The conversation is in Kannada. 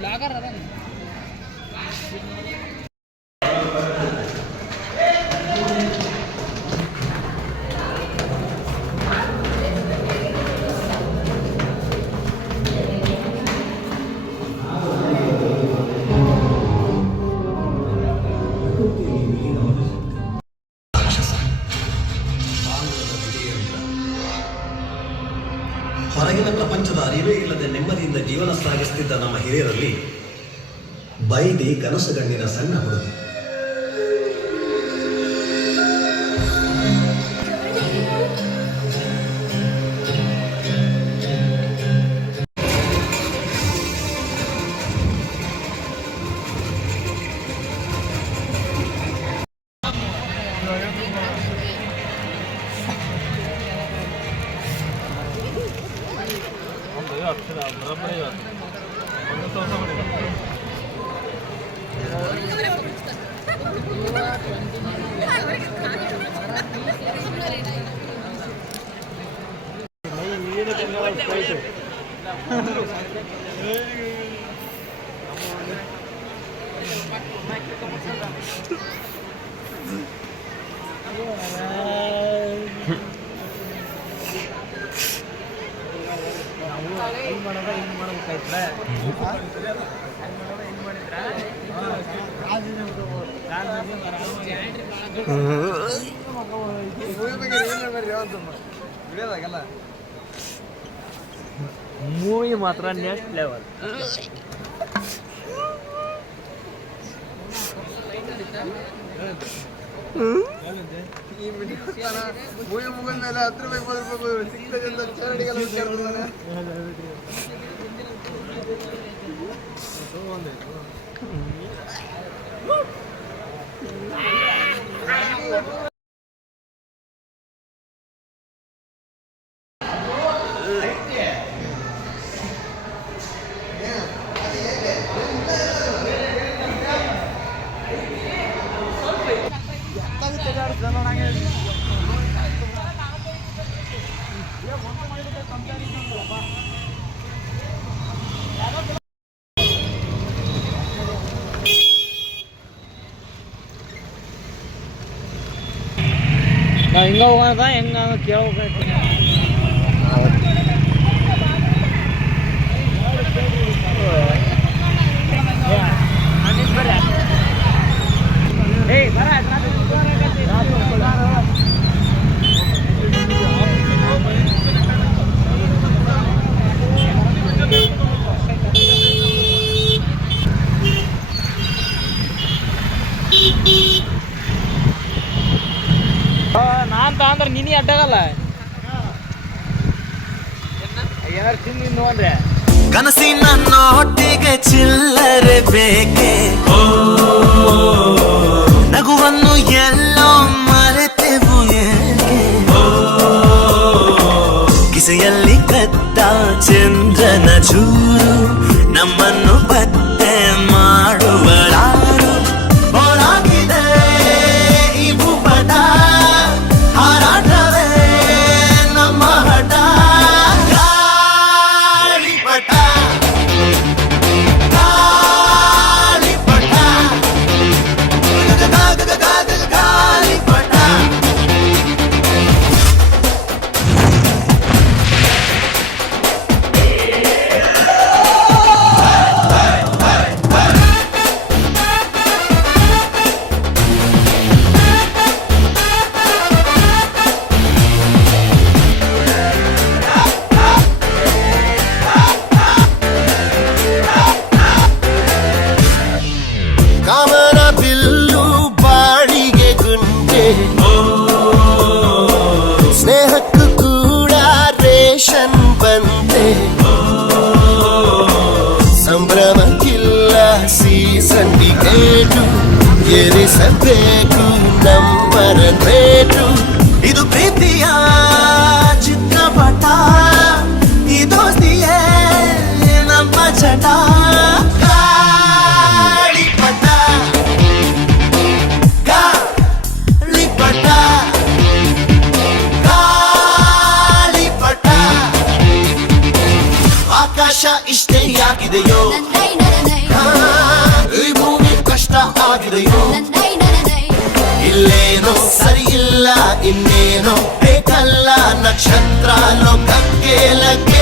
ಬ್ಲಾಗರ್ ಅದ. ಹೊರಗಿನ ಪ್ರಪಂಚದ ಅರಿವೇ ಇಲ್ಲದೆ ನೆಮ್ಮದಿಯಿಂದ ಜೀವನ ಸಾಗಿಸುತ್ತಿದ್ದ ನಮ್ಮ ಹಿರಿಯರಲ್ಲಿ ಬೈದಿ ಕನಸುಗಣ್ಣಿನ ಸಣ್ಣ ಹುಡುಗಿ. ಮೂವಿ ಮಾತ್ರ ನೆಕ್ಸ್ಟ್ ಲೆವೆಲ್. ಮೂವಿ ಮುಗಿದ ಮೇಲೆ 10 ರೂಪಾಯಿ 20 ರೂಪಾಯಿ ಸಿಗ್ತದೆ ಅಂತ ಚಾರಡಿಗೆಲ್ಲ ಕೇಳ್ತಾರೆ. ನಾವು ಹಿಂಗೆ ಹೋಗೋದ ಹೆಂಗೆ ಕೇಳ್ಬೇಕು. ನಾನ್ ಅಂದ್ರೆ ನಿನಿ ಅಡ್ಡಾಗಲ್ಲ ಏನಾರು ತಿಂದು ಅಂದ್ರೆ ಕನಸಿನ ನೋಟಿಗೆ ಚಿಲ್ಲರೆ ಬೇಕೆ, ನಗುವನ್ನು ಎಲ್ಲೋ ಮರೆತೆವು ಏಕೆ, ಕಿಸೆಯಲ್ಲಿ ಕದ್ದ ಚಂದ್ರನ ಚೂರು ನಮ್ಮನ್ನು ಪತ್ತೆ ಮಾಡುವರಾರು. ಬೋಳಾಗಿದೆ ಈ ಭೂಪಟ, ಹಾರಾಟವೇ ನಮ್ಮ ಹಠ. ಗಾಳಿಪಟ ಗಾಳಿಪಟ ಗಾಳಿಪಟ. ಕಾಮನ ಬಿಲ್ಲು ಬಾಳಿಗೆ ಗುಂಟೆ, ಸ್ನೇಹಕ್ಕೂ ಕೂಡ ರೇಷನ್ ಬಂತೆ, ಸಂಭ್ರಮಕ್ಕಿಲ್ಲ ಸೀಸನ್ ಟಿಕೇಟು, ಏರಿಸಬೇಕು ನಂಬರ ರೇಟು. ಇದು ಪ್ರೀತಿಯ ಚಿತ್ರಪಟ, ಈ ದೋಸ್ತಿಯೇ ನಮ್ಮ ಚಟ. ಗಾಳಿಪಟ ಗಾಳಿಪಟ ಗಾಳಿಪಟ. ಆಕಾಶ ಇಷ್ಟೇ ಯಾಕಿದೆಯೋ ಇನ್ನೇನೋ ಬೇಕಲ್ಲ ನಕ್ಷತ್ರ ಲೋಕಕ್ಕೆ ಲಗ್ಗೆ